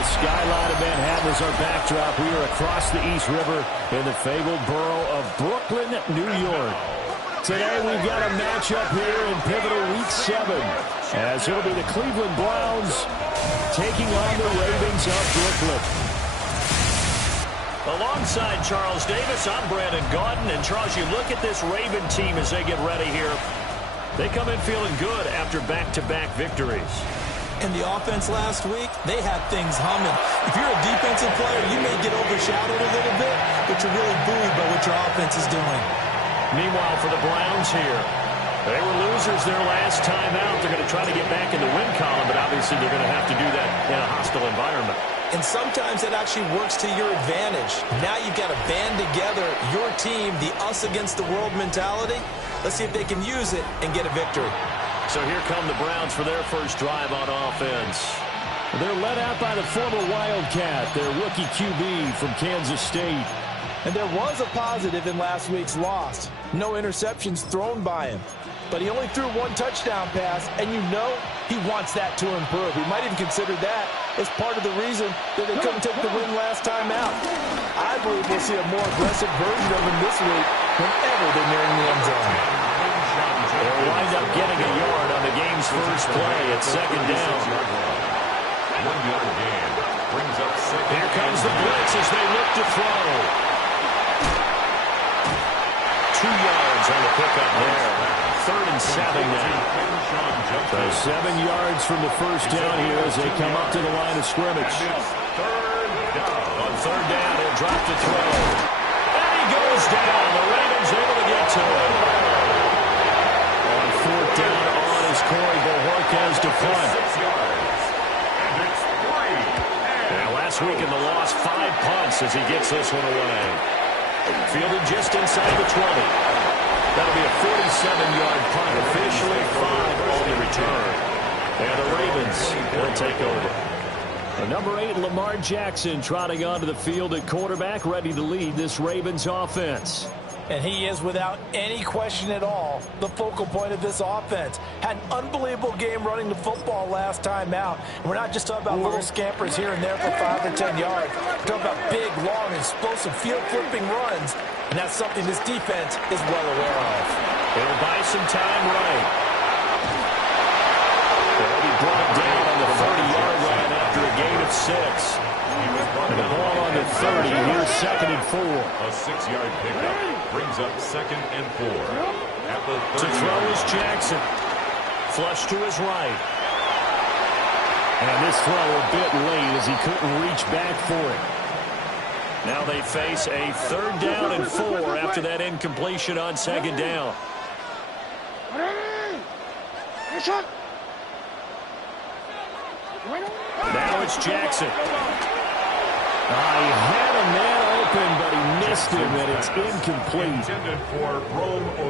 The skyline of Manhattan is our backdrop. We are across the East River in the fabled borough of Brooklyn, New York. Today we've got a matchup here in pivotal Week 7, as it'll be the Cleveland Browns taking on the Ravens of Brooklyn. Alongside Charles Davis, I'm Brandon Gaudin. And Charles, you look at this Raven team as they get ready here. They come in feeling good after back-to-back victories. In the offense last week, they had things humming. If you're a defensive player, you may get overshadowed a little bit, but you're really buoyed by what your offense is doing. Meanwhile, for the Browns here, they were losers their last time out. They're going to try to get back in the win column, but obviously they're going to have to do that in a hostile environment. And sometimes that actually works to your advantage. Now you've got to band together your team, the us against the world mentality. Let's see if they can use it and get a victory. So here come the Browns for their first drive on offense. They're led out by the former Wildcat, their rookie QB from Kansas State. And there was a positive in last week's loss. No interceptions thrown by him. But he only threw one touchdown pass, and you know he wants that to improve. He might even consider that as part of the reason that they couldn't take the win last time out. I believe we'll see a more aggressive version of him this week whenever they're nearing the end zone. They'll wind up getting a yard on the game's first play at second down. 1 yard gain brings up second. Here comes the blitz as they look to throw. 2 yards on the pickup there. 3rd and 7 now. So 7 yards from the first down here as they come up to the line of scrimmage. On 3rd down, he'll drop to throw. And he goes down. The Ravens able to get to it. On 4th down on is Corey Bojorquez to punt. Now last week in the loss, 5 punts as he gets this one away. Fielded just inside the 20. That'll be a 47-yard punt. Officially 5 on the return. And the Ravens will take over. The number 8, Lamar Jackson, trotting onto the field at quarterback, ready to lead this Ravens offense. And he is, without any question at all, the focal point of this offense. Had an unbelievable game running the football last time out. And we're not just talking about little scampers here and there for 5 or 10 yards. We're talking about big, long, explosive, field-flipping runs. And that's something this defense is well aware of. It'll buy some time right. They'll be brought down on the 30-yard line after a gain of 6. And the ball on the 30. Here's 2nd and 4. A 6-yard pickup brings up 2nd and 4. At the to throw is Jackson. Flush to his right. And this throw a bit late as he couldn't reach back for it. Now they face a 3rd down and 4 after that incompletion on 2nd down. Now it's Jackson. He had a man open, but he missed him, and it's incomplete.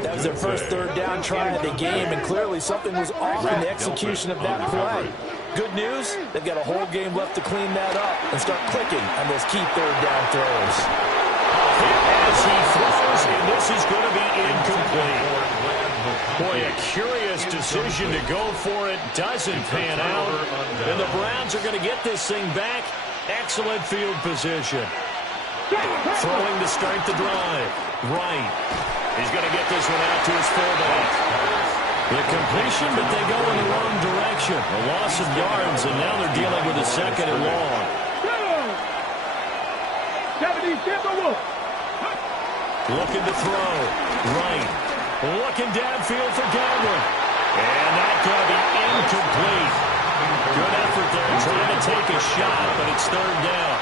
That was their first 3rd down try of the game, and clearly something was off in the execution of that play. Good news, they've got a whole game left to clean that up and start clicking on those key 3rd down throws. As he throws, and this is going to be incomplete. Boy, a curious decision to go for it. Doesn't pan out. And the Browns are going to get this thing back. Excellent field position. Throwing to start the drive. Right. He's going to get this one out to his fullback. The completion, but they go in the wrong direction. A loss of yards, and now they're dealing with a 2nd and long. Looking to throw. Right. Looking downfield for Godwin. And that's going to be incomplete. Good effort there trying to take a shot, but it's 3rd down.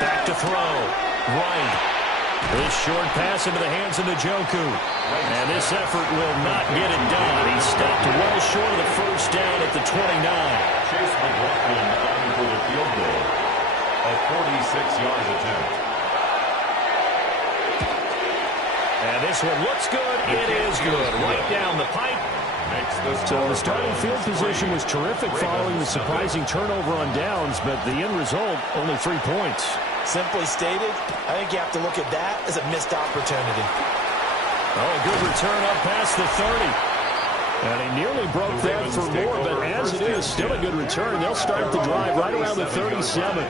Back to throw. Right. This short pass into the hands of Njoku. And this effort will not get it done. He stopped well short of the 1st down at the 29. Chase McLaughlin on for the field goal. A 46-yard attempt. And this one looks good. It is good. Right down the pipe. So the starting field position was terrific following the surprising turnover on downs, but the end result, only 3 points. Simply stated, I think you have to look at that as a missed opportunity. Oh, good return up past the 30. And he nearly broke that for more, but as it is, still a good return. They'll start the drive right around the 37.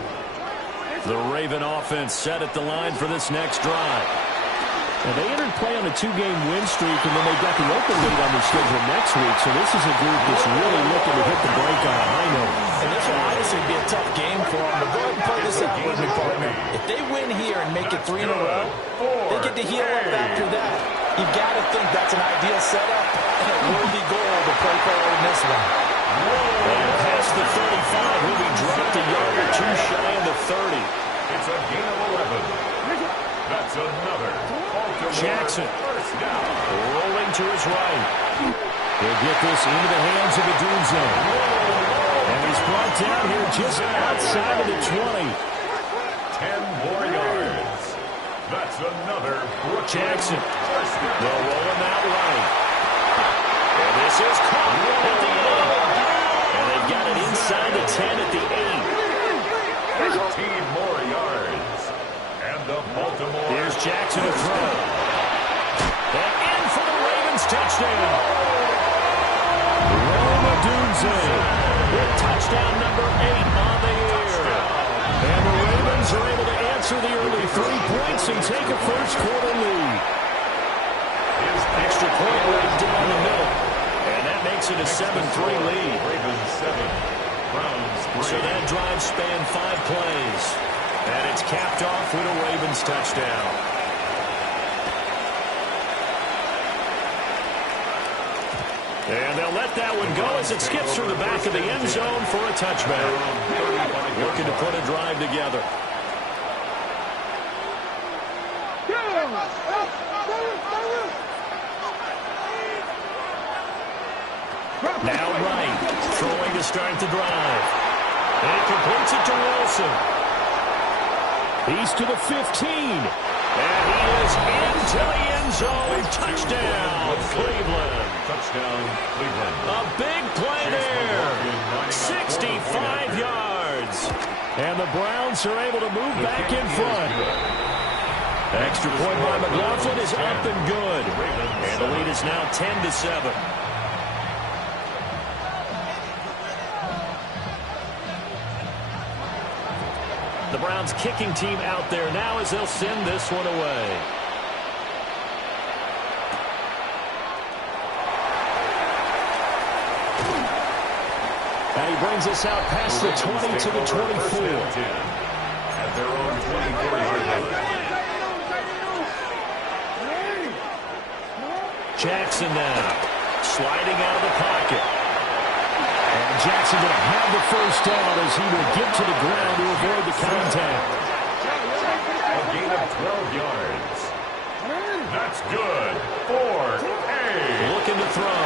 The Raven offense set at the line for this next drive. And they entered play on a 2-game win streak, and then they've got the open lead on their schedule next week. So this is a group that's really looking to hit the break on a high note. And this will obviously be a tough game for them. But go ahead and play this out with me, partner. If they win here and make it 3 in a row, they get to heal up after that. You've got to think that's an ideal setup and a worthy goal to play forward in this one. And past the 35, he'll be dropped a yard or two shy of the 30. It's a gain of 11. That's another. Jackson rolling to his right. He'll get this into the hands of Odunze. And he's brought down here just outside of the 20. 10 more yards. That's another. Jackson. They'll roll him out right. And this is caught at the 8. And they've got it inside the 10 at the 8. 15 more yards. And the Baltimore. Here's Jackson to throw. And in for the Ravens touchdown. Rome Odunze With touchdown number 8 on the year. And the Ravens are able to answer the early 3 points and take a first-quarter lead. Extra point right down the middle. And that makes it a 7-3 lead. Ravens 7. Browns 3. So that drive spanned 5 plays. And it's capped off with a Ravens touchdown. And they'll let that one go as it skips through the back of the end zone for a touchback. Looking to put a drive together. Now right, throwing to start the drive. And he completes it to Wilson. He's to the 15. And he is into the end zone. Touchdown, Cleveland. Touchdown, Cleveland. A big play there. 65 yards. And the Browns are able to move back in front. Extra point by McLaughlin is up and good. And the lead is now 10-7. The Browns kicking team out there now as they'll send this one away. And he brings us out past the 20 to the 24. At their own 24-yard line. Jackson now sliding out of the pocket. And Jackson going to have the first down as he will get to the ground to avoid the contact. A gain of 12 yards. That's good. 4-8. Looking to throw.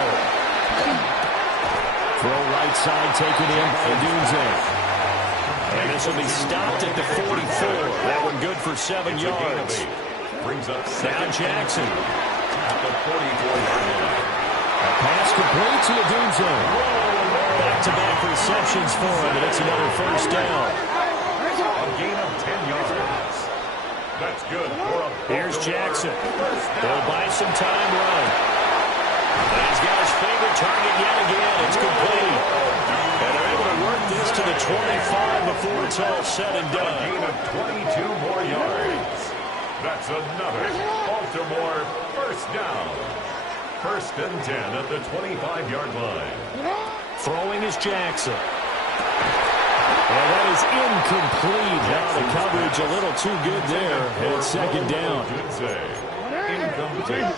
Throw right side taken in by Odunze. And this will be stopped at the 44. That one good for 7 yards. Brings up Now Jackson. at the 44-yard line. A pass complete to Odunze. Back-to-back receptions for him, and it's another first down. A gain of 10 yards. That's good for a Here's Jackson. They'll buy some time run. And he's got his favorite target yet again. It's complete. And they're able to work this to the 25 before it's all said and A done. gain of 22 more yards. That's another Baltimore first down. First and 10 at the 25-yard line. Throwing is Jackson. And that is incomplete. Now the coverage a little too good there. And it's second down. Good save. Incomplete.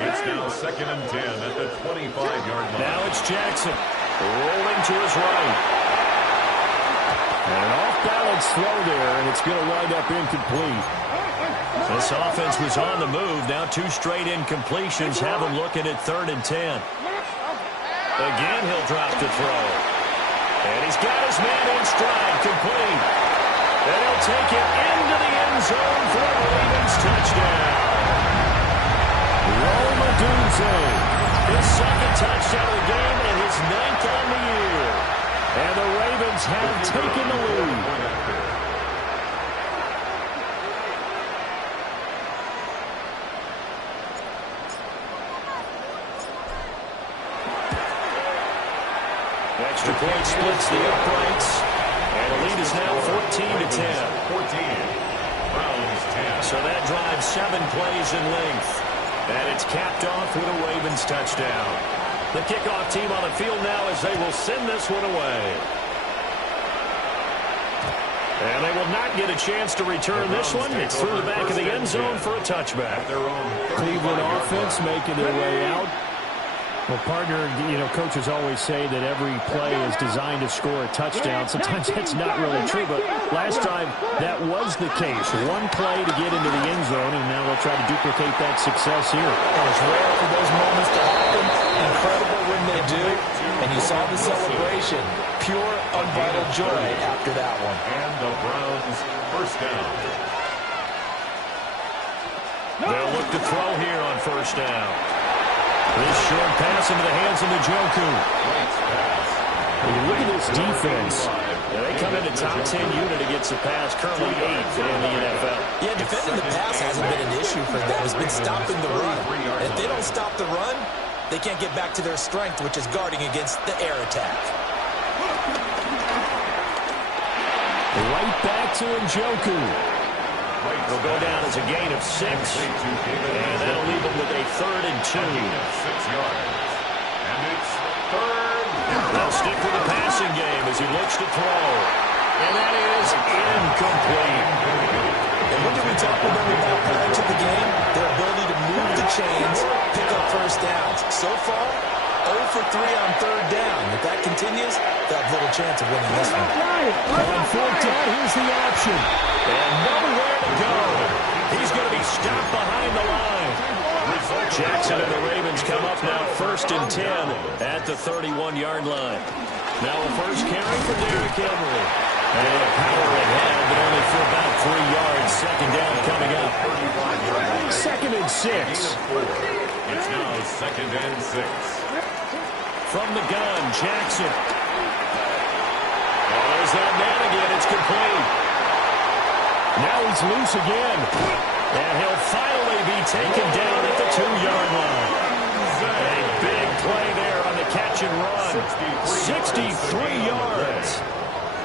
It's now second and 10 at the 25-yard line. Now it's Jackson. Rolling to his right. And an off-balance throw there, and it's going to wind up incomplete. This offense was on the move. Now 2 straight incompletions have him looking at 3rd and 10. Again, he'll drop to throw. And he's got his man in stride, complete. And he'll take it into the end zone for a Ravens touchdown. Rome Odunze. His second touchdown of the game and his 9th on the year. And the Ravens have taken the lead. Extra point splits the uprights. And the lead is now 14-10. 14. Browns 10. So that drives 7 plays in length. And it's capped off with a Ravens touchdown. The kickoff team on the field now as they will send this one away. And they will not get a chance to return this one. It's through the back of the end zone for a touchback. Cleveland offense making their way out. Well, partner, coaches always say that every play is designed to score a touchdown. Sometimes that's not really true, but last time that was the case. One play to get into the end zone, and now they'll try to duplicate that success here. And it's rare for those moments to happen. Incredible when they do. And you saw the celebration. Pure, unbridled joy after that one. And the Browns first down. They'll look to throw here on first down. This short pass into the hands of Njoku. When you look at this defense, They come into top 10 unit against the pass, currently 8th in the NFL. Yeah, defending the pass hasn't been an issue for them. It's been stopping the run. And if they don't stop the run, they can't get back to their strength, which is guarding against the air attack. Right back to Njoku. Will go down as a gain of 6. And that'll leave them with a 3rd and 2. 6 yards. And it's 3rd. They'll stick with the passing game as he looks to throw. And that is incomplete. And what did we talk about prior to the game? Their ability to move the chains, pick up first downs. So far, 0 for 3 on 3rd down. If that continues, they'll have little chance of winning this one. On 4th down, here's the option. And nowhere to go. He's going to be stopped behind the line. Jackson and the Ravens come up now 1st and 10 at the 31-yard line. Now a first carry for Derrick Henry. And power ahead, but only for about 3 yards. 2nd down coming up. 2nd and 6. It's now 2nd and 6. From the gun, Jackson. Oh, there's that man again. It's complete. Now he's loose again. And he'll finally be taken down at the 2-yard line. A big play there on the catch and run. 63 yards.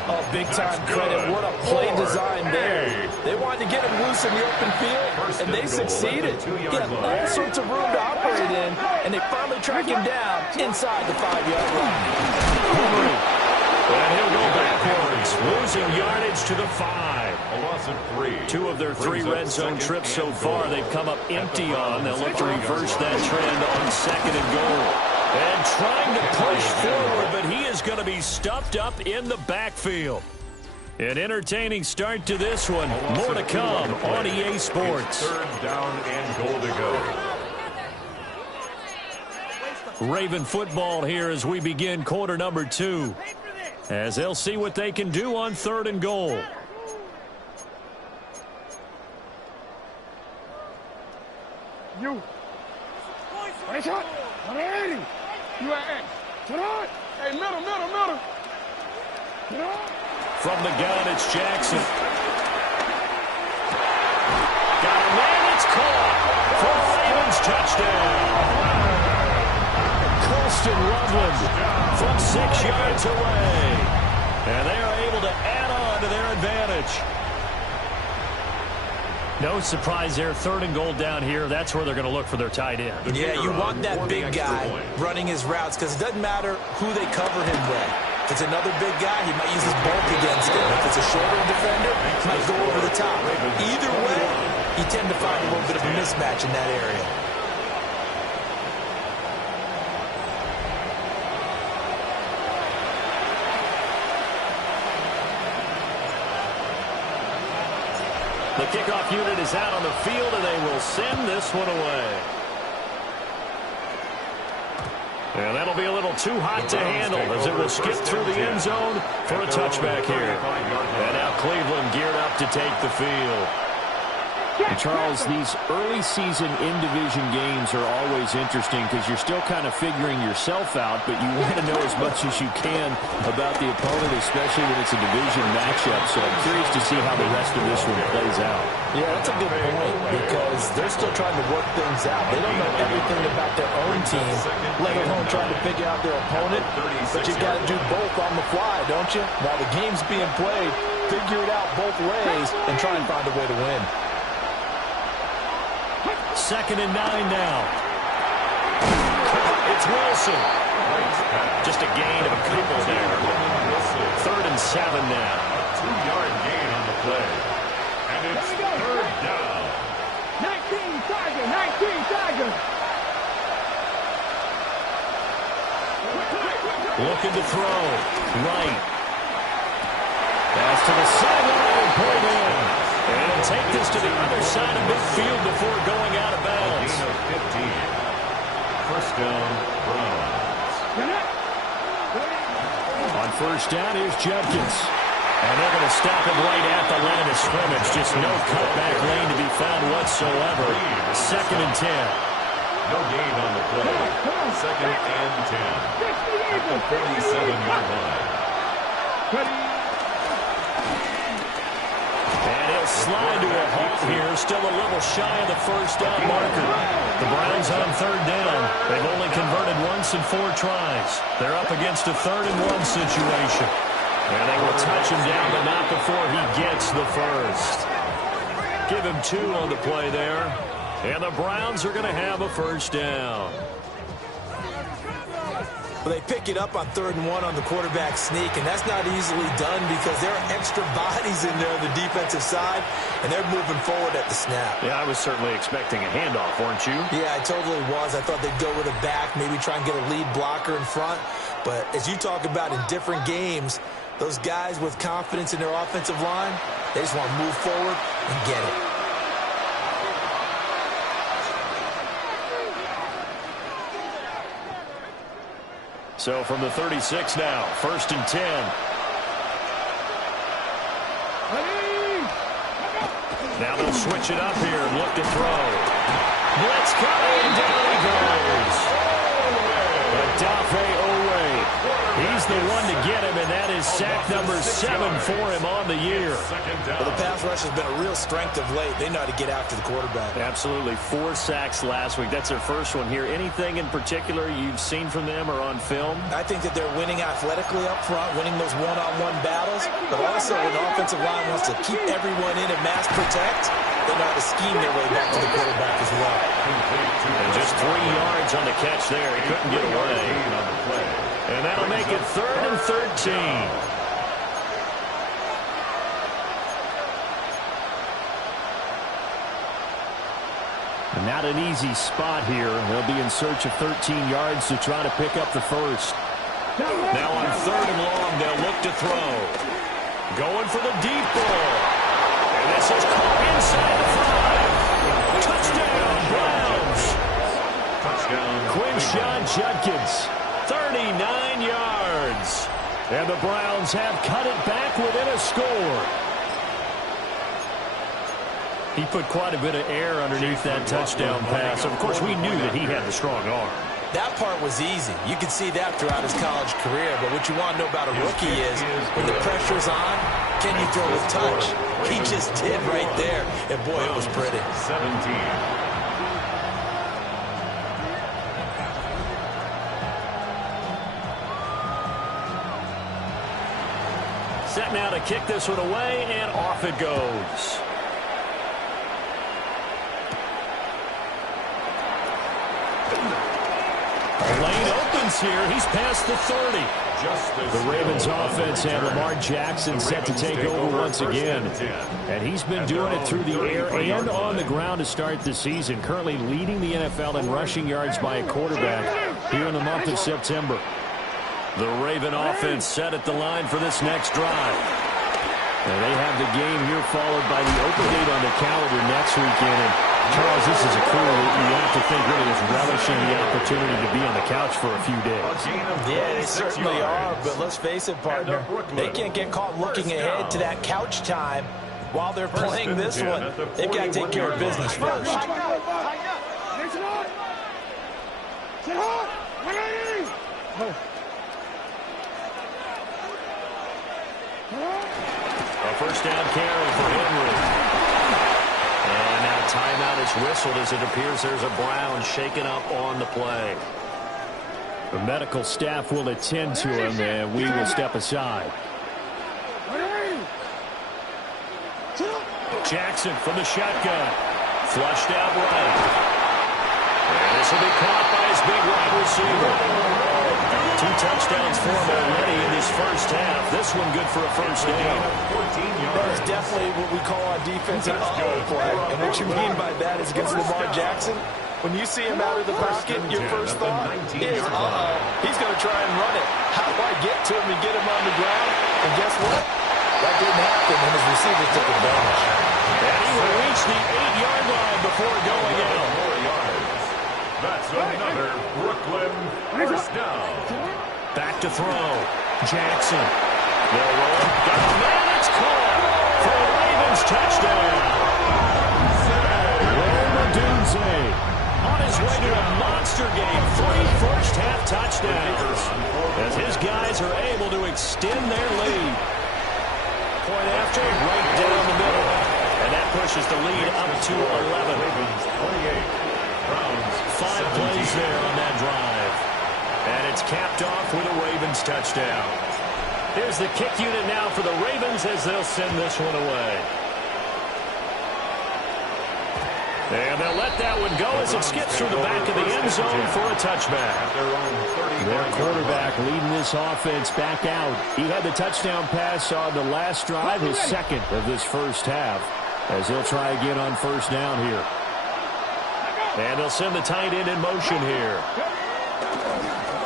Oh, big-time credit. What a play design there. They wanted to get him loose in the open field, and they succeeded. He had all sorts of room to operate in, and they finally track him down inside the 5-yard line. And he'll go backwards, losing yardage to the 5. A loss of 3. 2 of their 3 red zone trips so far they've come up empty on. They'll look to reverse that trend on 2nd and goal. And trying to push forward, but he is going to be stuffed up in the backfield. An entertaining start to this one. More to come on EA Sports. 3rd down and goal to go. Raven football here as we begin quarter number 2. As they'll see what they can do on 3rd and goal. You. Right shot. Ready. You at get on. Hey, middle. Get on. From the gun, it's Jackson. Got a man, it's caught for a Ravens touchdown. Colston Loveland from 6 yards away. And they are able to add on to their advantage. No surprise there. 3rd and goal down here. That's where they're going to look for their tight end. Yeah, you want that big guy running his routes because it doesn't matter who they cover him with. If it's another big guy, he might use his bulk against him. If it's a shorter defender, he might go over the top. Either way, you tend to find a little bit of a mismatch in that area. The kickoff unit is out on the field, and they will send this one away. And that'll be a little too hot to handle as it will skip through the end zone for a touchback here. And now Cleveland geared up to take the field. And Charles, these early season in-division games are always interesting because you're still kind of figuring yourself out, but you want to know as much as you can about the opponent, especially when it's a division matchup. So I'm curious to see how the rest of this one plays out. Yeah, that's a good point because they're still trying to work things out. They don't know everything about their own team, let alone trying to figure out their opponent. But you got to do both on the fly, don't you? While the game's being played, figure it out both ways and try and find a way to win. 2nd and 9 now. It's Wilson. Just a gain of a couple there. 3rd and 7 now. 2-yard gain on the play. And it's 3rd down. 19 Tiger, 19 Tiger. Looking to throw. Right. Pass to the sideline. Pulled in. And he'll take this to the other side of midfield before going out of bounds. Gain of 15. 1st down, Browns. On 1st down, here's Judkins. And they're going to stop him right at the line of scrimmage. Just no cutback lane to be found whatsoever. 2nd and 10. No gain on the play. 2nd and 10. At the 47-yard line. And he'll slide to a halt here. Still a little shy of the 1st down marker. The Browns on 3rd down. They've only converted once in 4 tries. They're up against a 3rd and 1 situation. And they will touch him down, but not before he gets the 1st. Give him 2 on the play there. And the Browns are going to have a 1st down. Well, they pick it up on 3rd and 1 on the quarterback sneak, and that's not easily done because there are extra bodies in there on the defensive side, and they're moving forward at the snap. Yeah, I was certainly expecting a handoff, weren't you? Yeah, I totally was. I thought they'd go with a back, maybe try and get a lead blocker in front. But as you talk about in different games, those guys with confidence in their offensive line, they just want to move forward and get it. So from the 36 now, 1st and 10. Now they'll switch it up here and look to throw. Blitz coming, and down he goes. Odafe Oweh. He's the one to get him, and that is sack number 7 for him on the year. Well, the pass rush has been a real strength of late. They know how to get after the quarterback. Absolutely. 4 sacks last week. That's their first one here. Anything in particular you've seen from them or on film? I think that they're winning athletically up front, winning those one-on-one battles, but also when the offensive line wants to keep everyone in and mass protect, they know how to scheme their way back to the quarterback as well. And just 3 yards on the catch there. He couldn't get away. And that'll make it 3rd and 13. Not an easy spot here. They'll be in search of 13 yards to try to pick up the 1st. Now on 3rd and long, they'll look to throw. Going for the deep ball. And this is caught inside the 5. Touchdown, Browns. Touchdown. Quinshon Judkins, 39 yards. And the Browns have cut it back within a score. He put quite a bit of air underneath that touchdown pass. Of course, we knew that he had the strong arm. That part was easy. You could see that throughout his college career. But what you want to know about a rookie is when the pressure's on, can you throw with touch? He just did right there. And, boy, it was pretty. 17. Set now to kick this one away, and off it goes. Lane opens here. He's past the 30. The Ravens offense and Lamar Jackson set to take over once again. And he's been doing it through the air and on the ground to start the season. Currently leading the NFL in rushing yards by a quarterback here in the month of September. The Raven offense set at the line for this next drive. And they have the game here followed by the open date on the calendar next weekend. And Charles, this is a crew that you have to think really is relishing the opportunity to be on the couch for a few days. Yeah, they certainly are, but let's face it, partner, they can't get caught looking ahead to that couch time While they're playing this one, they've got to take care of business first. A first down carry for Henry. And now timeout is whistled as it appears there's a Brown shaken up on the play. The medical staff will attend to him, and we will step aside. Jackson from the shotgun. Flushed out right. And this will be caught by his big wide receiver. 2 touchdowns for him already in this first half. This one good for a first down. That is definitely what we call on defense an uh-oh play. And what you mean by that is against Lamar Jackson, when you see him out of the pocket, your first thought is, uh-oh, he's going to try and run it. How do I get to him and get him on the ground? And guess what? That didn't happen, and his receivers took advantage. And he will reach the 8-yard line before going out. That's another Brooklyn first down. Back to throw. Jackson. They'll roll. Got a man. It's caught for a Ravens touchdown. Odunze On his way to a monster game. 3 first-half touchdowns. As his guys are able to extend their lead. Point after, right down the middle. And that pushes the lead up to 11. 5 plays there on that drive. And it's capped off with a Ravens touchdown. Here's the kick unit now for the Ravens as they'll send this one away. And they'll let that one go as it skips through the back of the end zone for a touchback. Their quarterback leading this offense back out. He had the touchdown pass on the last drive, his second of this first half, as he'll try again on first down here. And they'll send the tight end in motion here.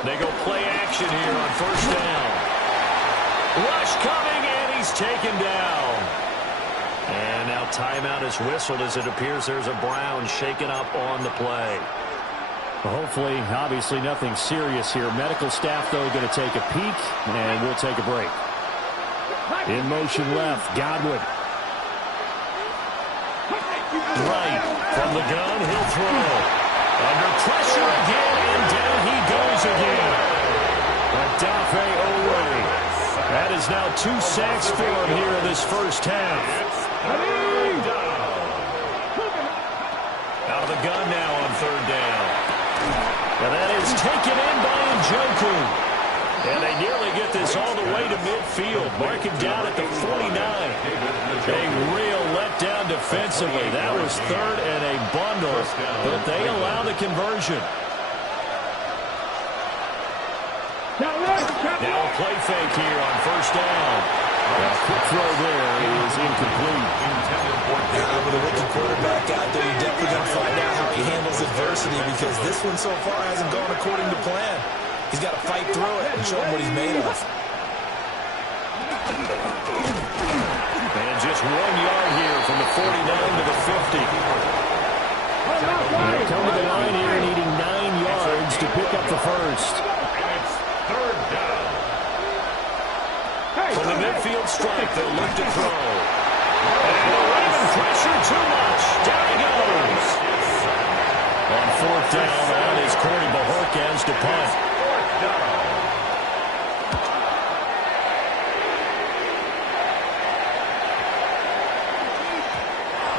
They go play action here on first down. Rush coming, and he's taken down. And now timeout is whistled as it appears there's a Brown shaken up on the play. Hopefully, obviously nothing serious here. Medical staff, though, going to take a peek, and we'll take a break. In motion left, Godwin. Right from the gun, he'll throw. Under pressure again, and down he goes again. Odafe Oweh. That is now 2 sacks for him here in this first half. Out of the gun now on third down. And that is taken in by Njoku. And they nearly get this all the way to midfield. Mark him down at the 49. A real letdown defensively. That was third and a bundle, but they allow the conversion. Now a play fake here on first down. A quick throw there is incomplete. With a rookie quarterback out there, you're definitely going to find out how he handles adversity, because this one so far hasn't gone according to plan. He's got to fight through it and show him what he's made of. And just 1 yard here from the 49 to the 50. They come to the line here needing 9 yards to pick up the first. It's third down. From the midfield strike, they'll look to throw. And the Raven pressure too much. Down he goes. On fourth down, that is Corey Bojorquez to punt.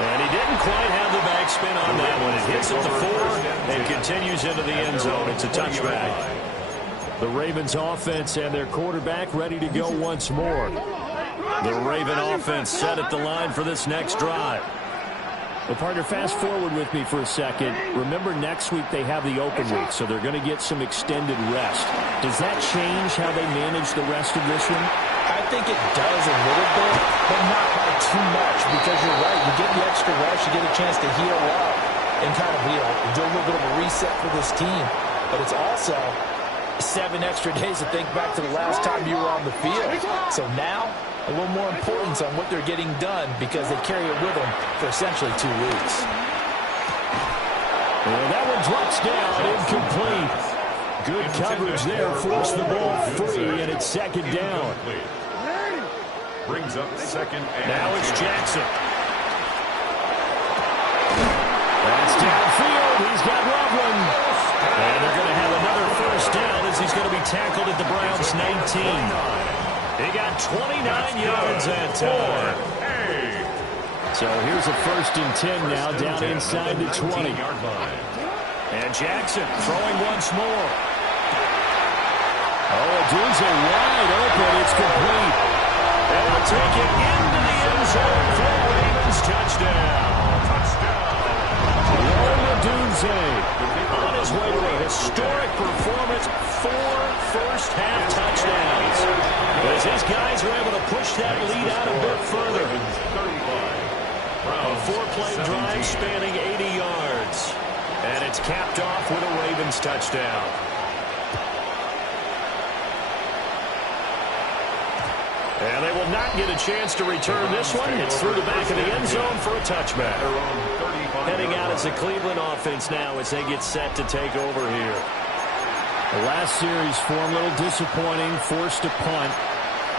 And he didn't quite have the backspin on that one. It hits at the 4 and continues into the end zone. It's a touchback. The Ravens offense and their quarterback ready to go once more. The Raven offense set at the line for this next drive. Well, partner, fast forward with me for a second. Remember, next week they have the open week, so they're going to get some extended rest. Does that change how they manage the rest of this one? I think it does a little bit, but not by too much, because you're right. You get the extra rest, you get a chance to heal up and kind of do a little bit of a reset for this team. But it's also 7 extra days to think back to the last time you were on the field. So now, a little more importance on what they're getting done, because they carry it with them for essentially 2 weeks. Well, that one drops down, incomplete. Good coverage there, forced the ball free, and it's second down. brings up second and now it's Jackson. That's downfield. He's got Loveland. And they're going to have another first down as he's going to be tackled at the Browns' 19. He got 29 yards that time. So here's a 1st and 10 now, down inside the 20. And Jackson throwing once more. Oh, Odunze wide open. It's complete. And they'll take it into the end zone for a Ravens touchdown. Odunze On his way to a historic performance, 4 first-half touchdowns. As his guys were able to push that lead out a bit further. A 4-play drive spanning 80 yards. And it's capped off with a Ravens touchdown. And they will not get a chance to return this one. It's through the back of the end zone for a touchback. Heading out as the Cleveland offense now as they get set to take over here. The last series for him, a little disappointing, forced a punt.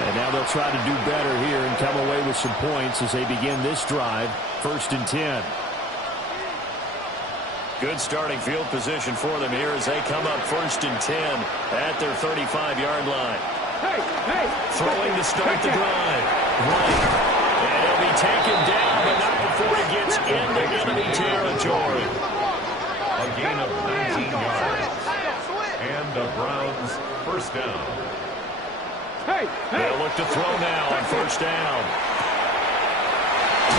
And now they'll try to do better here and come away with some points as they begin this drive, 1st and 10. Good starting field position for them here as they come up 1st and 10 at their 35-yard line. Throwing to start the drive. Right. And he'll be taken down, but not before he gets into enemy territory. A gain of 19 yards. And the Browns first down. They'll look to throw now on 1st down.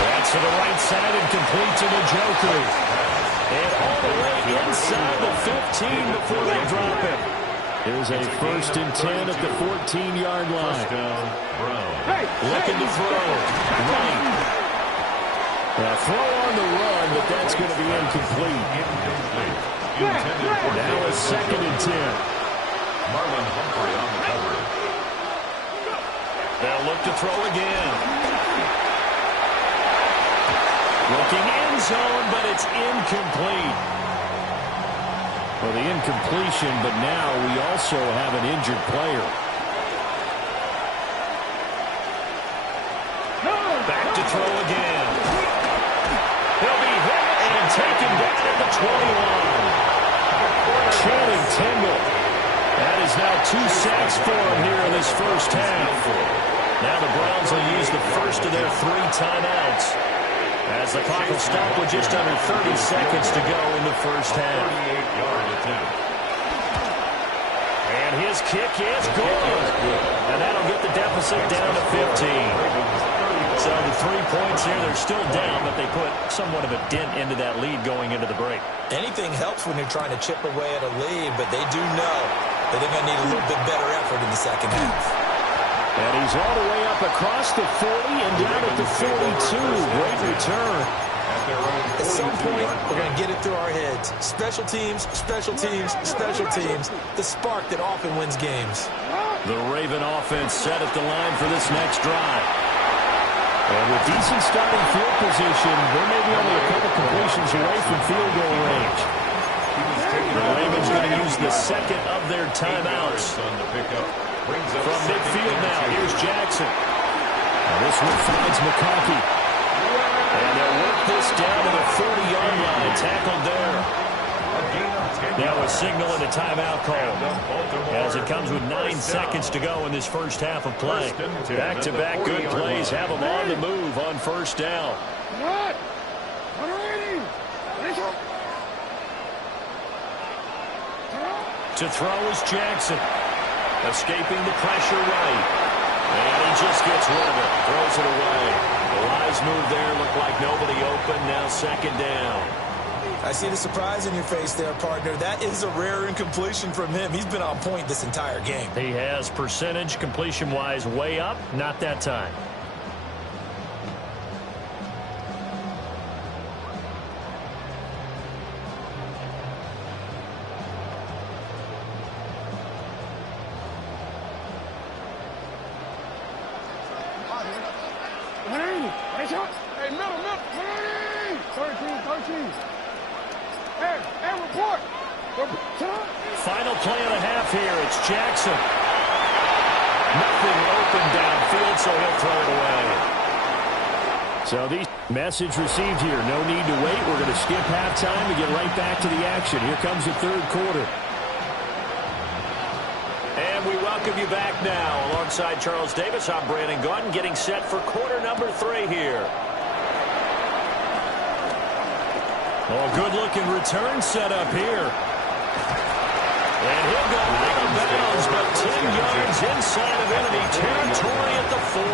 That's to the right side and complete to the Joker. And all the way inside the 15 before they drop it. Here's a 1st and 10 at the 14-yard line. Looking to throw. Right. Now throw on the run, but that's going to be incomplete. Now a 2nd and 10. Marlon Humphrey on the cover. They'll look to throw again. Looking end zone, but it's incomplete. Well, the incompletion, but now we also have an injured player. Back to throw again. He'll be hit and taken down at the 21. Channing Tindall. That is now 2 sacks for him here in this first half. Now the Browns will use the first of their 3 timeouts as the clock will stop with just under 30 seconds to go in the first half. 38-yard attempt. And his kick is good. And that'll get the deficit down to 15. So the 3 points here, they're still down, but they put somewhat of a dent into that lead going into the break. Anything helps when you're trying to chip away at a lead, but they do know that they're going to need a little bit better effort in the second half. And he's all the way up across the 40 and down at the 42. Great return. At some point, we're going to get it through our heads. Special teams, special teams, special teams. The spark that often wins games. The Raven offense set at the line for this next drive. And with decent starting field position, they may be only a couple completions away from field goal range. The Ravens going to use the second of their timeouts. From midfield now, here's Jackson. And this one finds McConkey. And they'll work this down to the 40-yard line, tackled there. Now a signal and a timeout call as it comes with 9 seconds to go in this first half of play. Back-to-back good plays have them on the move on 1st down. To throw is Jackson. Escaping the pressure right. And he just gets rid of it. Throws it away. The wise move there. Looked like nobody open. Now 2nd down. I see the surprise in your face there, partner. That is a rare incompletion from him. He's been on point this entire game. He has percentage completion-wise way up. Not that time. Hey, middle. 13. Hey, report. Final play and a half here. It's Jackson. Nothing open downfield, so he'll throw it away. So the message received here. No need to wait. We're going to skip halftime and get right back to the action. Here comes the third quarter. And we welcome you back now. Alongside Charles Davis, I'm Brandon Gaudin, getting set for quarter number 3 here. Oh, good-looking return set up here. And he'll go out of bounds, but 10 yards inside of enemy territory at the 40.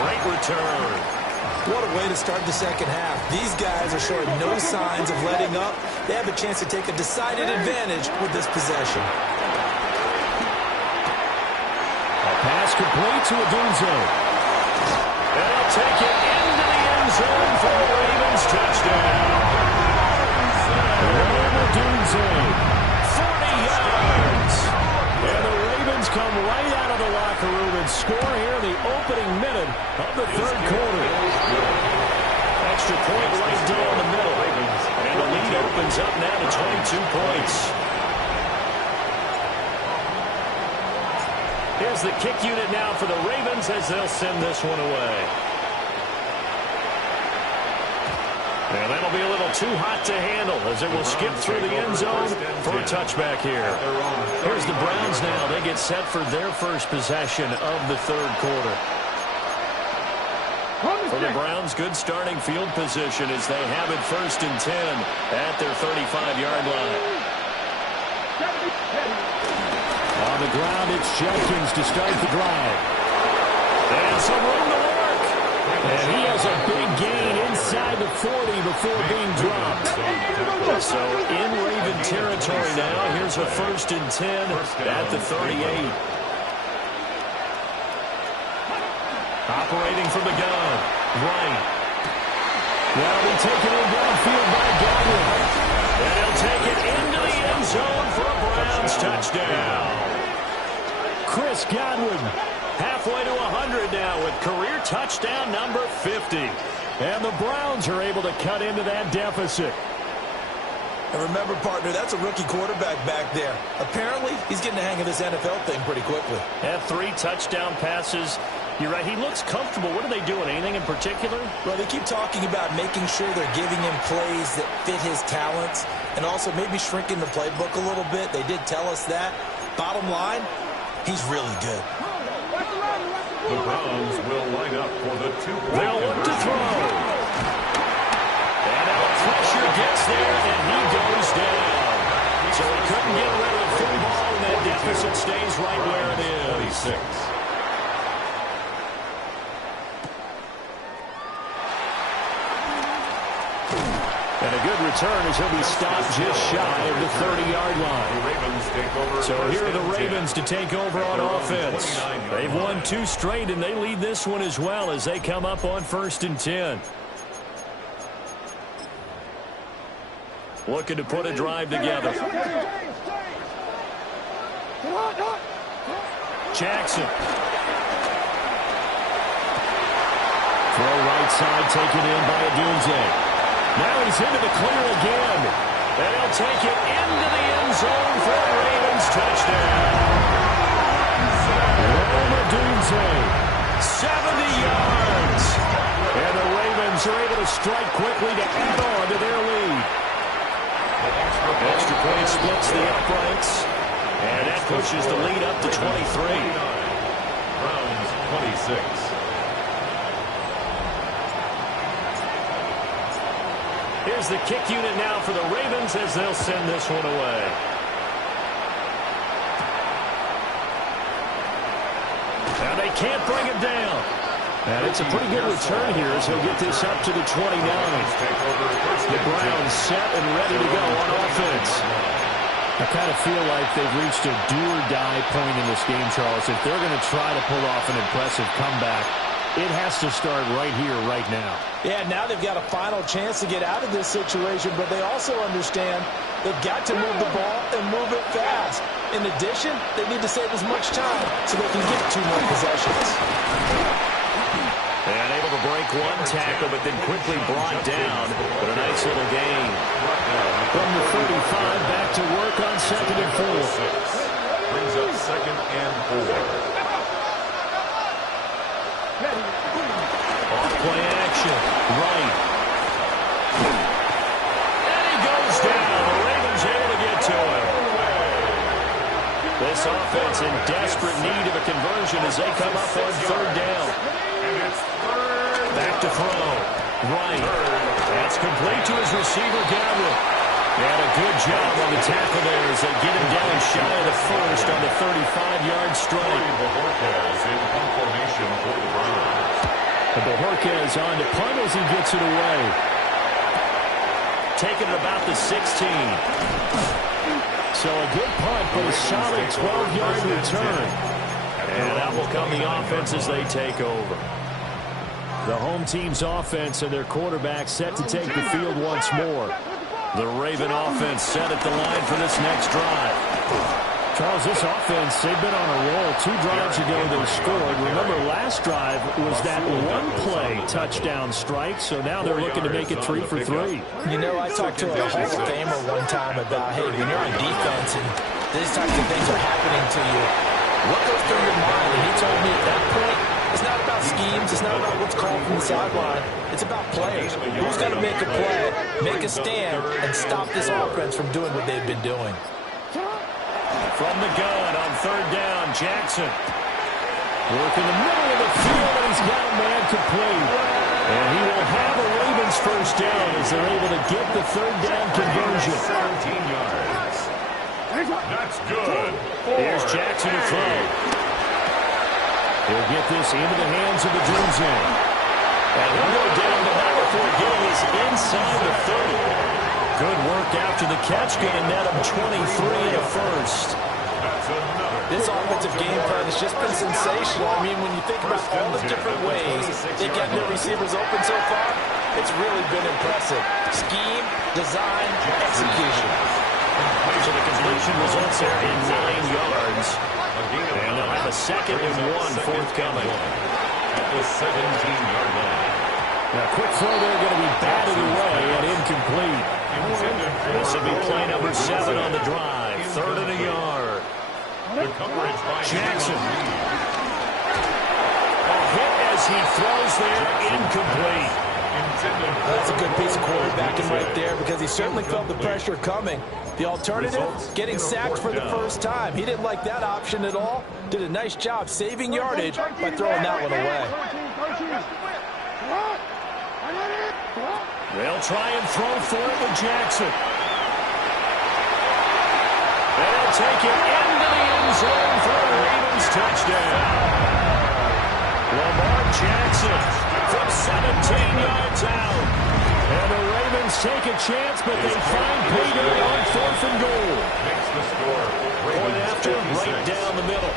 Great return. What a way to start the second half. These guys are showing no signs of letting up. They have a chance to take a decided advantage with this possession. A pass complete to Odunze. And he'll take it into the end zone for the Ravens touchdown. Odunze. 40 yards. And the Ravens come right out of the locker room and score here in the opening minute of the third quarter. Extra point right down the middle. And the lead opens up now to 22 points. Here's the kick unit now for the Ravens as they'll send this one away. And that'll be a little too hot to handle as it will skip through the end zone for a touchback here. Here's the Browns now. They get set for their first possession of the third quarter. For the Browns, good starting field position as they have it 1st and 10 at their 35-yard line. On the ground, it's Jenkins to start the drive. And some room to work. And he has a big gain inside the 40 before being dropped. So in Raven territory now. Here's a 1st and 10 at the 38. Operating from the gun. Right. That'll be taken in downfield by Godwin. And he'll take it into the end zone for a Browns touchdown. Chris Godwin. Halfway to 100 now with career touchdown number 50. And the Browns are able to cut into that deficit. And remember, partner, that's a rookie quarterback back there. Apparently, he's getting the hang of this NFL thing pretty quickly. Had 3 touchdown passes. You're right, he looks comfortable. What are they doing? Anything in particular? Well, they keep talking about making sure they're giving him plays that fit his talents and also maybe shrinking the playbook a little bit. They did tell us that. Bottom line, he's really good. The Browns will line up for the 2-point They'll look to throw. And now pressure gets there, and he goes down. So he couldn't get rid of the football, and that deficit stays right where it is. 26. And a good return as he'll be stopped just shy of the 30-yard line. So here are the Ravens to take over on offense. They've won 2 straight, and they lead this one as well as they come up on 1st and 10. Looking to put a drive together. Jackson. Throw right side taken in by Odunze. Now he's into the clear again. And he'll take it into the end zone for a Ravens touchdown. Odunze, 70 yards. And the Ravens are able to strike quickly to add on to their lead. Extra point splits the uprights. And that pushes the lead up to 23. Browns 26. Here's the kick unit now for the Ravens as they'll send this one away. Now they can't bring him down. And it's a pretty good return here as he'll get this up to the 29. The Browns set and ready to go on offense. I kind of feel like they've reached a do-or-die point in this game, Charles. If they're going to try to pull off an impressive comeback, it has to start right here, right now. Yeah, now they've got a final chance to get out of this situation, but they also understand they've got to move the ball and move it fast. In addition, they need to save as much time so they can get 2 more possessions. And able to break 1 tackle, but then quickly brought down. But a nice little gain. From the 35, back to work on 2nd and 4. Brings up 2nd and 4. play action. Right. And he goes down. The Ravens able to get to him. This offense in desperate need of a conversion as they come up on third down. Back to throw. Right. That's complete to his receiver, Gabriel. And a good job on the tackle there as they get him down shy of the first on the 35-yard strike. Bojorquez on to punt as he gets it away. Taking it about the 16. So a good punt, but a solid 12-yard return. And out will come the offense as they take over. The home team's offense and their quarterback set to take the field once more. The Raven offense set at the line for this next drive. Charles, this offense, they've been on a roll. 2 drives ago they scored. Remember, last drive was that one-play touchdown strike, so now they're looking to make it 3 for 3. You know, I talked to a Hall of Famer one time about, hey, when you're on defense and these types of things are happening to you, what goes through your mind? And he told me at that point, it's not about schemes. It's not about what's called from the sideline. It's about players. Who's going to make a play, make a stand, and stop this offense from doing what they've been doing? From the gun on third down, Jackson. Working the middle of the field, and he's got a man complete. And he will have a Ravens first down as they're able to get the third down conversion. 17 yards. That's good. Here's Jackson to throw. He'll get this into the hands of the Drinzen. And he'll go down the line before getting this inside the 30. Good work after the catch, going to net him 23 and a first. This offensive game plan has just been sensational. I mean, when you think about all the different ways they've gotten their receivers open so far, it's really been impressive. Scheme, design, execution. So the completion results there in 9 yards. And they'll have a 2nd and 1 forthcoming. At the 17-yard line. Now, quick throw there, going to be batted away and incomplete. This will be play number 7 on the drive. 3rd and a yard. Jackson. A hit as he throws there, incomplete. That's a good piece of quarterbacking right there because he certainly felt the pressure coming. The alternative, getting sacked for the first time. He didn't like that option at all. Did a nice job saving yardage by throwing that one away. They'll try and throw for it with Jackson. They'll take it into the end zone for a Ravens touchdown. Lamar Jackson from 17 yards out. And the Ravens take a chance, but they find Peter on 4th and goal. Going after right down the middle.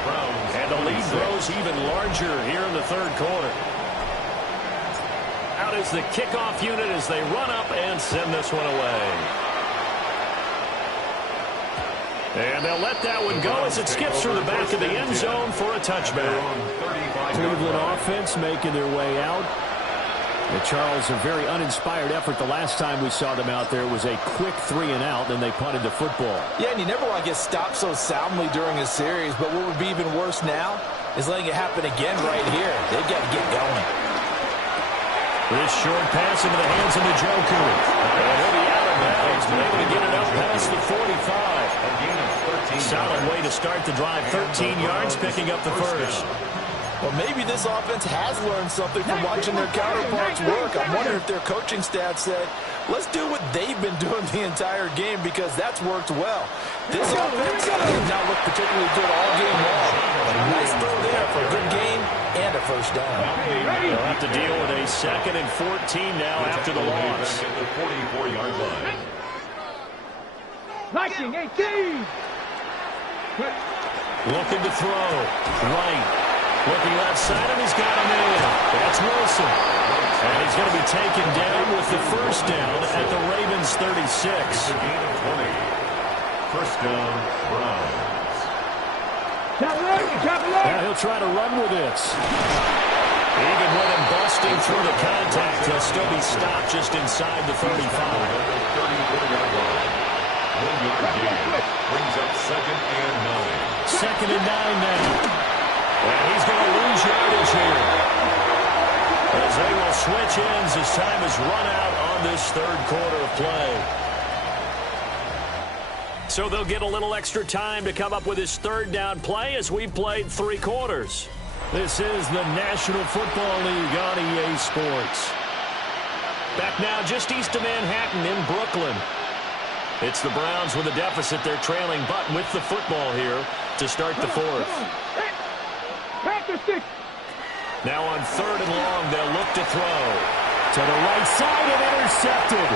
And the lead grows even larger here in the 3rd quarter. Out is the kickoff unit as they run up and send this one away. And they'll let that one go as it skips through the back of the end zone for a touchback. Cleveland offense making their way out. And Charles, a very uninspired effort. The last time we saw them out there was a quick 3 and out, and they punted the football. Yeah, and you never want to get stopped so soundly during a series, but what would be even worse now is letting it happen again right here. They've got to get going. This short pass into the hands of Njoku. And he'll be out of bounds, but able to get it up past the 45. Solid way to start the drive. 13 yards, picking up the first. Well, maybe this offense has learned something from watching their counterparts work. I'm wondering if their coaching staff said, let's do what they've been doing the entire game because that's worked well. This offense did not look particularly good all game long. But a nice throw there for a good gain and a first down. They'll have to deal with a 2nd and 14 now after the loss. At the 44-yard line. 19, 18. Looking to throw. Right. Looking left side, and he's got him in. That's Wilson. And he's going to be taken down with the first down at the Ravens 36. It's a gain of 20. First down, Browns. Now he'll try to run with this. Even with him busting through the contact, he'll still be stopped just inside the 35. 34-yard line. 1-yard gain. Brings up 2nd and 9. 2nd and 9 now. And he's going to lose yardage here. As they will switch match ends as time has run out on this third quarter of play. So they'll get a little extra time to come up with his third down play as we've played 3 quarters. This is the National Football League on EA Sports. Back now just east of Manhattan in Brooklyn. It's the Browns with a deficit. They're trailing, but with the football here to start the fourth. Now on 3rd and long, they'll look to throw. To the right side and intercepted.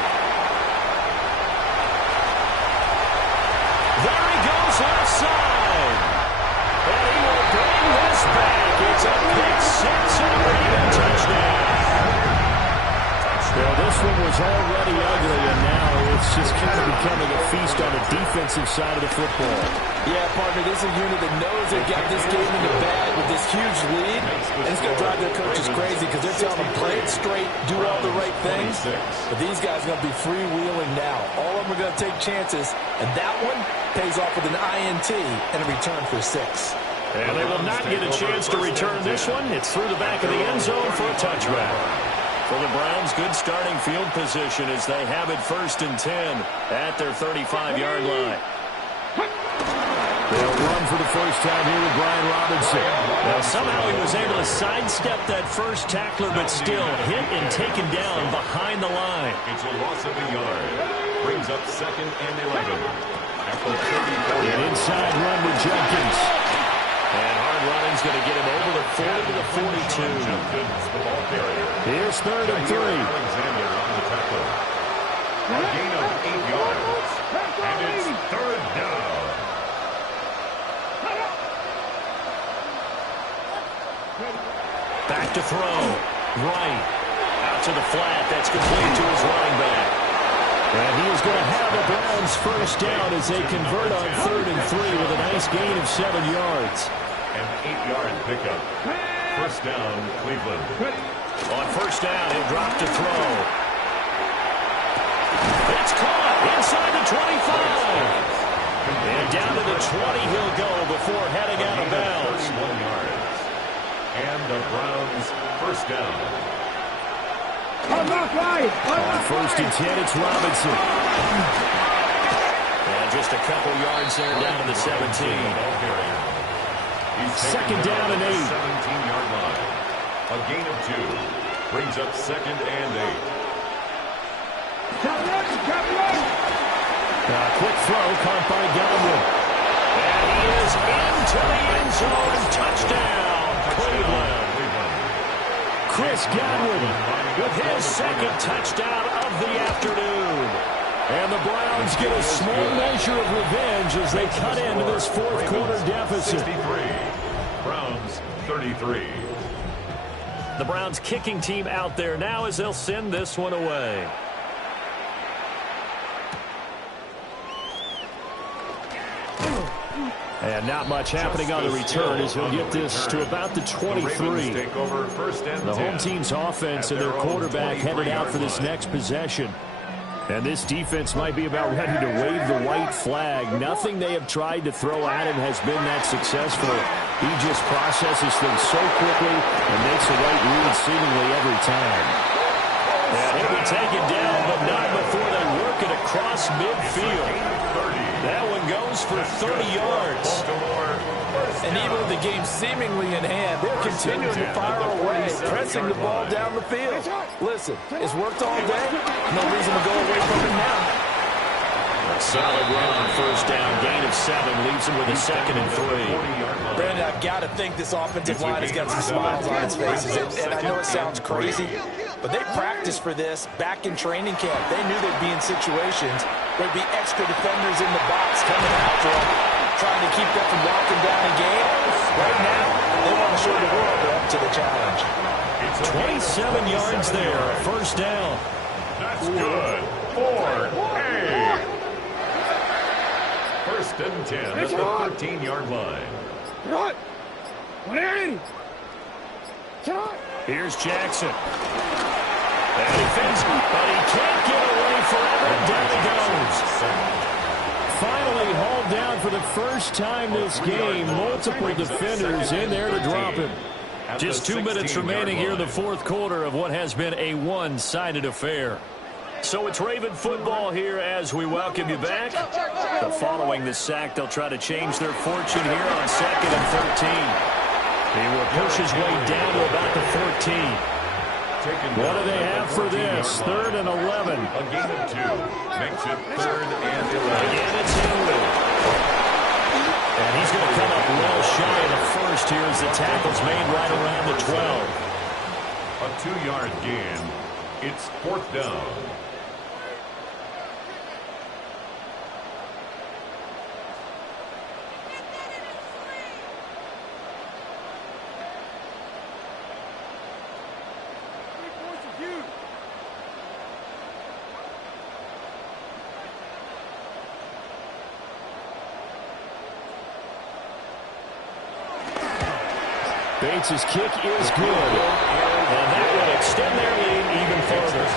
There he goes, left side. And he will bring this back. It's a pick 6 and a Raven touchdown. Well, this one was already ugly, and now it's just kind of becoming a feast on the defensive side of the football. Yeah, partner, this is a unit that knows they've got this game in the bag with this huge lead, and it's going to drive their coaches crazy because they're telling them, play it straight, do all the right things, but these guys are going to be freewheeling now. All of them are going to take chances, and that one pays off with an INT and a return for 6. And they will not get a chance to return this one. It's through the back of the end zone for a touchback. For the Browns, good starting field position as they have it 1st and 10 at their 35-yard line. They'll run for the first time here with Brian Robinson. Now, somehow he was able to sidestep that first tackler, but still hit and taken down behind the line. It's a loss of a yard. Brings up 2nd and 11. After 34 An inside run with Jenkins. And hard running's going to get him over the 40 to the 42. The ball carrier. Here's 3rd and 3. Alexander on the tackle. A gain of 8 yards. And it's 3rd down. Back to throw. Right. Out to the flat. That's complete to his running back. And he is going to have the Browns first down as they convert on 3rd and 3 with a nice gain of 7 yards. An 8-yard pickup. First down, Cleveland. On first down, he'll drop to throw. It's caught inside the 25. And down to the 20 he'll go before heading out of bounds. 31 yards. And the Browns first down. On 1st and 10, it's Robinson. And just a couple yards there down to the 17. 2nd down and 8. 17-yard line. A gain of 2. Brings up 2nd and 8. Quick throw caught by Godwin. And he is into the end zone. Touchdown, Cleveland. Chris Godwin with his 2nd touchdown of the afternoon. And the Browns get a small measure of revenge as they cut into this 4th quarter deficit. 63. Browns 33. The Browns kicking team out there now as they'll send this one away. And not much happening on the return as he'll get this to about the 23. The home team's offense and their quarterback headed out for this next possession. And this defense might be about ready to wave the white flag. Nothing they have tried to throw at him has been that successful. He just processes things so quickly and makes the right read seemingly every time. And he'll be taken down, but not before they work it across midfield. That one goes for 30 yards. And even with the game seemingly in hand, they're continuing to fire away, pressing the ball down the field. Listen, it's worked all day. No reason to go away from it now. A solid run on first down. Gain of 7 leaves him with a 2nd and 3. Brandon, I've got to think this offensive line has got some smiles on its faces. And I know it sounds crazy, but they practiced for this back in training camp. They knew they'd be in situations where there'd be extra defenders in the box coming after them, trying to keep them from locking down a game. Right now, they want to show the world they're up to the challenge. 27 yards there, first down. That's good. 4-8. First and 10 at the 13-yard line. Here's Jackson. And he fends, but he can't get away forever. Down he goes. Finally hauled down for the first time this game. Multiple defenders in there to drop him. Just 2 minutes remaining here in the fourth quarter of what has been a one-sided affair. So it's Raven football here as we welcome you back. But following the sack, they'll try to change their fortune here on 2nd and 13. He will push his way down to about the 14. What do they have for this? 3rd and 11. A gain of 2 makes it 3rd and 11. Again, it's Henry. And he's going to come up well shy of the first here as the tackle's made right around the 12. A 2-yard gain. It's 4th down. Bates' kick is good. And that will extend their lead even further.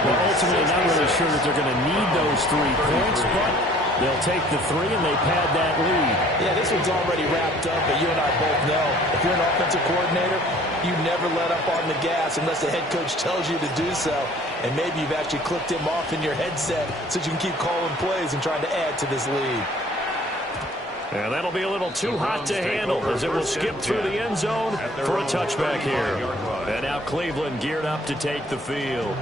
Well, ultimately, not really sure that they're going to need those 3 points, but they'll take the 3 and they pad that lead. Yeah, this one's already wrapped up, but you and I both know if you're an offensive coordinator, you never let up on the gas unless the head coach tells you to do so. And maybe you've actually clicked him off in your headset so you can keep calling plays and trying to add to this lead. And that'll be a little too hot to handle as it will skip through the end zone for a touchback here. And now Cleveland geared up to take the field.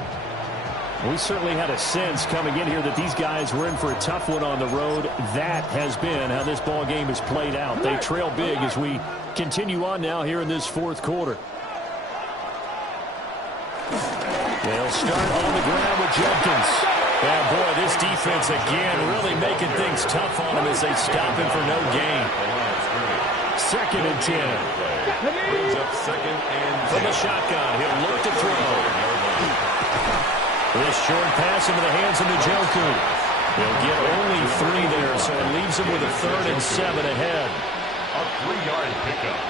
We certainly had a sense coming in here that these guys were in for a tough one on the road. That has been how this ball game has played out. They trail big as we continue on now here in this fourth quarter. They'll start on the ground with Jenkins. Yeah, boy, this defense again really making things tough on him as they stop him for no gain. 2nd and 10. Brings up 2nd and 10. From the shotgun, he'll look to throw. This short pass into the hands of Njoku. He'll get only 3 there, so it leaves him with a 3rd and 7 ahead. A 3-yard pickup.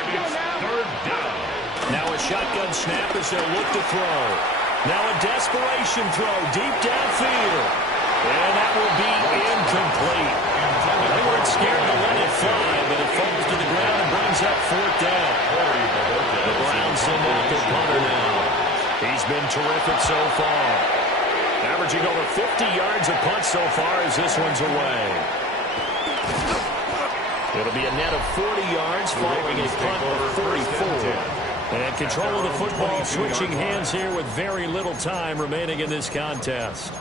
And it's 3rd down. Now a shotgun snap as they'll look to throw. Now a desperation throw deep downfield. And that will be incomplete. They weren't scared to let it fly, but it falls to the ground and brings up 4th down. The Browns send out their punter now. He's been terrific so far. Averaging over 50 yards a punt so far as this one's away. It'll be a net of 40 yards following a punt of 44. And control of the football switching hands here with very little time remaining in this contest.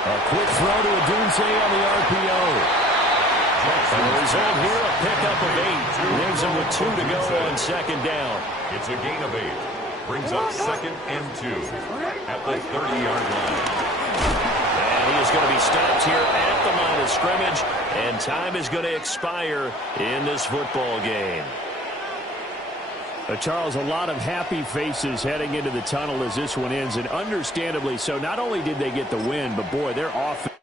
A quick throw to Odunze on the RPO. And the result here, a pickup of 8. Leaves him with 2 to go on 2nd down. It's a gain of 8. Brings up 2nd and 2 at the 30-yard line. And he is going to be stopped here at the line of scrimmage. And time is going to expire in this football game. Charles, a lot of happy faces heading into the tunnel as this one ends, and understandably so. Not only did they get the win, but boy, their offense